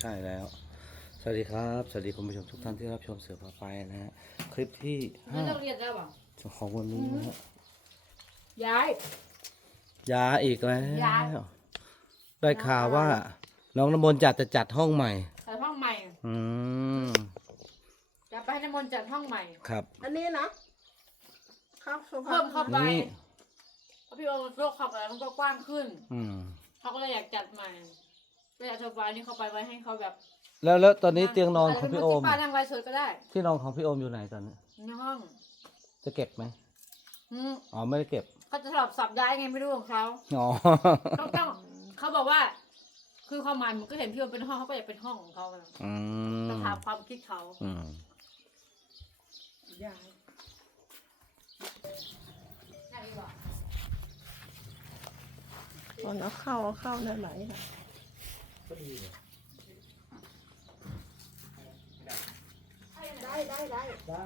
ใช่แล้ว สวัสดีครับ สวัสดีคุณผู้ชมทุกท่านที่รับชมเสือพาไปนะฮะ คลิปที่ไม่ห้าต้องเรียนแล้วเปล่าของวันนี้นะฮะย้ายยาอีกแล้วย้ายได้ข่าวว่า น้องน้ำมนต์จัดจะจัดห้องใหม่แต่ห้องใหม่ อืมจะไปให้น้ำมนต์จัดห้องใหม่ ครับ อันนี้นะเข้าโซฟาเพิ่มเข้าไปนี่เพราะพี่โอโรคขับอะไรมันก็กว้างขึ้น อืมเขาก็เลยอยากจัดใหม่ เลยเอาโซฟานี่เข้าไปไว้ให้เขาแบบแล้วแล้วตอนนี้เตียงนอนของพี่โอมที่ป้านั่งไว้สดก็ได้ที่นอนของพี่โอมอยู่ไหนตอนนี้ ในห้องจะเก็บไหมอืมอ๋อไม่ได้เก็บเขาจะสลับสับย้ายไงไม่รู้ของเขาอ๋อ ต้องต้องเขาบอกว่า คือความหมายมันก็เห็นพี่โอมเป็นห้องเขาก็อยากเป็นห้องของเขาอืมต้องถามความคิดเขาอืมย้ายน่าดีกว่าตอนเอาเข้าเอาเข้าได้ไหมล่ะ ก็ดีเลยได้ได้ได้ได้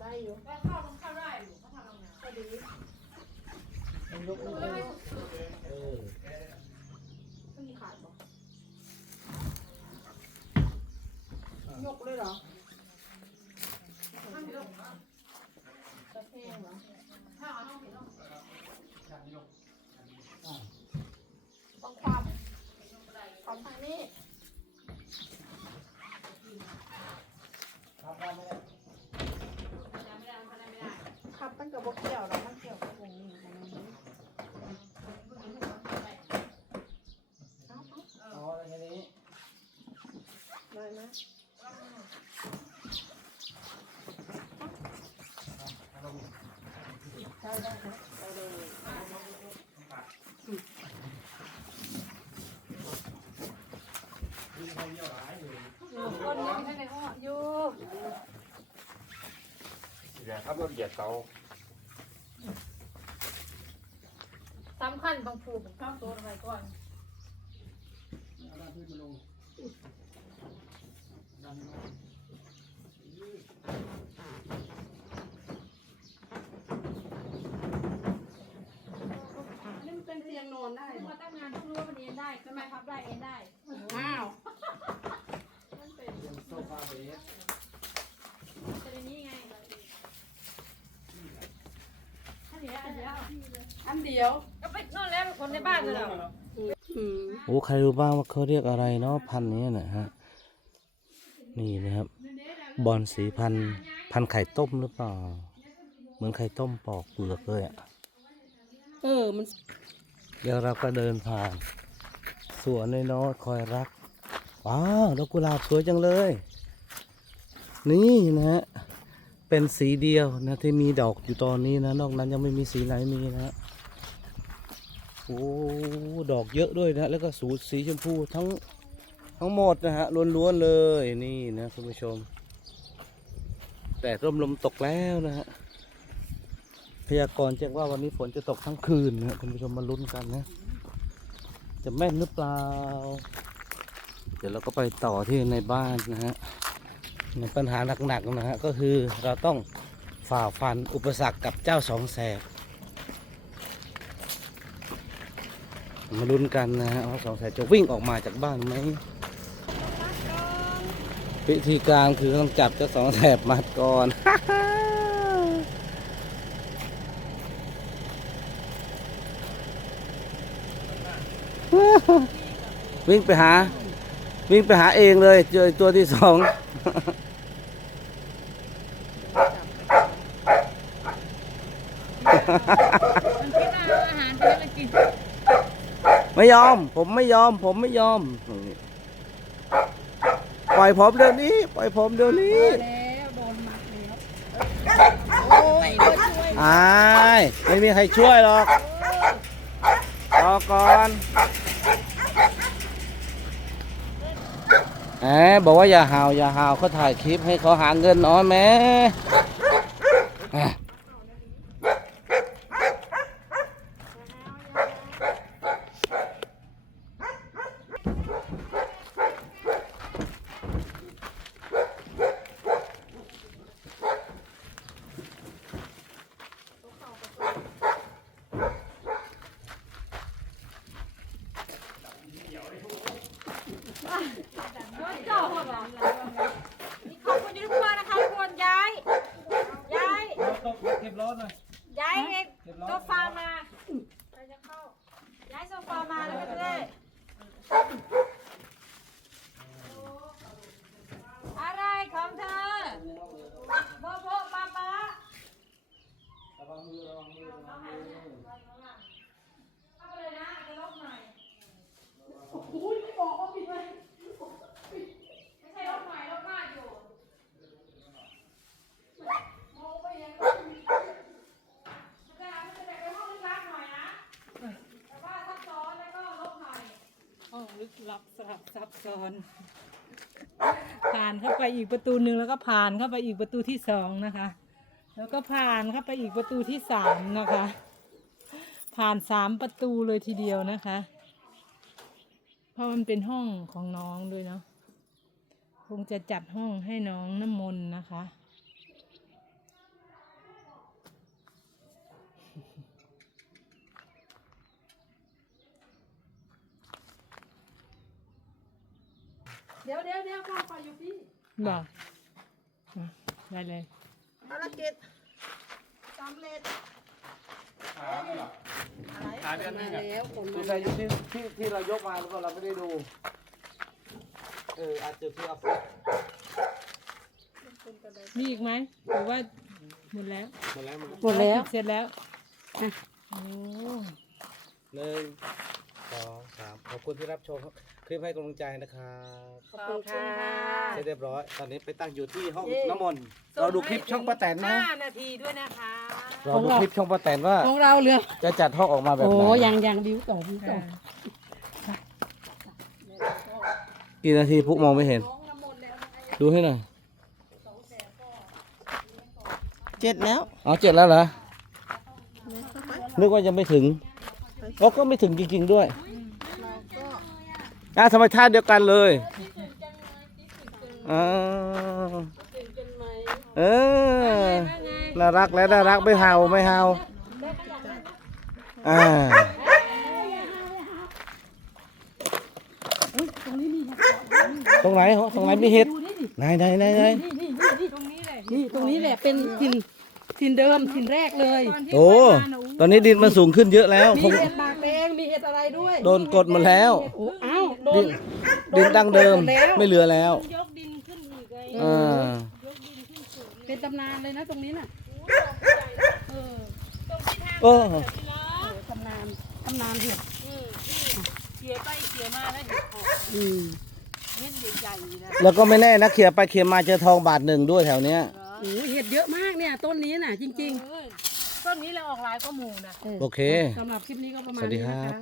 ได้อยู่แล้ข้าวมันข้าวได้อยู่เขาทำยังไงก็ดีต้องยกมือขึ้เออไม่มีขาดบอกยกเลยเหรอจะแพงเหรอถ้าเอาห้องผิดห้องต้องความควา มทางนี้ครับได้ไหมเนี่ไม่ได้ไม่ได้ไม่ได้ขับตั้งแต่บกเกี่ยวแล้วมันเกี่ยวกับวงนี้ของนนี้เอาเอาอ๋อแล้วทีนี้ได้ไหมได้ได้ครับเอาเลย คนยังไม่ได้ห้องอยู่ อย่าขับราเหยียดเสาสำคัญต้องผูกข้าวตัวทำไมก่อนมันเป็นเตียงนอนได้เหรอ มาตั้งงานต้องรู้ว่ามันเอ็นได้ทำไมพับได้เอ็นได้ อ้าว โซฟาเบส จะในนี้ไงอันเดียวอันเดียว อันเดียว ก็ไปนอนแล้วคนในบ้านเลยเหรออืมโอ้ใครรู้บ้างว่าเขาเรียกอะไรเนาะพันธุ์นี้นะฮะนี่นะครับบอลสีพันธุ์พันธุ์ไข่ต้มหรือเปล่า เหมือนไข่ต้มปอกเปลือกเลยอะเออมันเดี๋ยวเราก็เดินผ่าน สวนน้อยๆคอยรักว้าวดอกกุหลาบสวยจังเลย นี่นะฮะเป็นสีเดียวนะที่มีดอกอยู่ตอนนี้นะ นอกนั้นยังไม่มีสีไหนมีนะฮะ โอ้ดอกเยอะด้วยนะแล้วก็สูตรสีชมพูทั้งทั้งหมดนะฮะล้วนๆเลยนี่นะคุณผู้ชม แต่ร่มลมตกแล้วนะฮะพยากรณ์แจ้งว่าวันนี้ฝนจะตกทั้งคืนนะคุณผู้ชมมาลุ้นกันนะ จะแม่นหรือเปล่า เดี๋ยวเราก็ไปต่อที่ในบ้านนะฮะในปัญหาหนักๆนะฮะก็คือเราต้องฝ่าฟันอุปสรรคกับเจ้าสองแสบ มาลุ้นกันนะฮะว่าสองแสบจะวิ่งออกมาจากบ้านไหมวิธีการคือต้องจับเจ้าสองแสบมัดก่อน วิ่งไปหา วิ่งไปหาเองเลย เจอตัวที่สอง มันคิดว่าอาหารเป็นอะไรกิน ไม่ยอม ผมไม่ยอม ผมไม่ยอม ปล่อยผมเดี๋ยวนี้ ปล่อยผมเดี๋ยวนี้ แล้วโดนหมัดแล้วโอ้ยเดี๋ยวช่วยอายไม่มีใครช่วยหรอกรอก่อนแหมบอกว่าอย่าหาวอย่าหาวเขาถ่ายคลิปให้เขาหาเงินน้อยแหม่ ยย้ายเองโซฟามาใครจะเข้า ย้ายโซฟามาแล้วก็จะได้อะไรของเธอโบโบปาปาระวังมือระวังมือระวังมือเข้าไปเลยนะจะลบหน่อย อุ้ยไม่บอกว่าปิดเลย ไม่ใช่ลบหน่อยลบมากอยู่ มองไปยัง จะได้จะได้ไปห้องลึกลับหน่อยนะแต่ว่าซับซ้อนแล้วก็ลบหน่อย ห้อง ลึกลับสลับซับซ้อน ผ่านเข้าไปอีกประตูหนึ่งแล้วก็ผ่านเข้าไปอีกประตูที่สองนะคะ แล้วก็ผ่านเข้าไปอีกประตูที่สามนะคะ ผ่านสามประตูเลยทีเดียวนะคะ เพราะมันเป็นห้องของน้องด้วยเนาะคงจะจัดห้องให้น้องน้ำมนต์นะคะ เดี๋ยวเดี๋ยวเดี๋ยวข้าวไฟอยู่พี่บอกอะได้เลย ภารกิจสำเร็จหาเดือนหนึงอะแล้วคนคือใครอยู่ที่ที่ที่เรายกมาแล้วก็เราไม่ได้ดู เอออาจจะคือเอาไปมีอีกไหมหรือว่าหมดแล้วหมดแล้วหมดแล้วหมดแล้ว เสร็จแล้ว โอ้ หนึ่งสองสามข อบคุณที่รับชมคลิปให้กำลังใจนะครับขอบคุณค่ะ เสร็จเรียบร้อย ตอนนี้ไปตั้งอยู่ที่ห้องน้ำมนต์เราดูคลิปช่องป้าแตนนะห้านาทีด้วยนะคะ เราดูคลิปช่องป้าแตนว่า ของเราเหลือ จะจัดห้องออกมาแบบโอ้ไหนยังยังบิวต่อบิวต่อกี่นาทีปุ๊มองไม่เห็น ดูให้หน่อยเจ็ดแล้ว อ๋อเจ็ดแล้วเหรอนึกว่ายังไม่ถึงอ๋อก็ไม่ถึงจริงๆด้วย อะทำไมท่าเดียวกันเลยอ่าเออน่ารักแล้วน่ารักไม่เห่าไม่เห่าอ่าตรงไหนตรงไหนมีเห็ดไหนไหนไหนไหนนี่ตรงนี้แหละเป็นถิ่นถิ่นเดิมถิ่นแรกเลยโอ้ตอนนี้ดินมันสูงขึ้นเยอะแล้วคมีง เห็ดปากแดงมีเห็ดอะไรด้วยโดนกดหมาแล้วโอ้อ้าวโดดินนดินดั้งเดิมโดนกดหมดแล้วไม่เหลือแล้วยกดินขึ้นอีกไงอ่าเป็นตำนานเลยนะตรงนี้น่ะโอ้ตำนานตำนานเห็ดเขี่ยไปเขี่ยมาแล้วเห็ดออกอืมเม็ดใหญ่ๆนะแล้วก็ไม่แน่นะเขี่ยไปเขี่ยมาเจอทองบาทหนึ่งด้วยแถวเนี้ยโอ้เห็ดเยอะมากเนี่ยต้นนี้น่ะจริง เออ ต้นนี้เราออกหลายก็หมู่นะๆเออโอเค สำหรับคลิปนี้ก็ประมาณสวัสดีนี้ครันะบคะ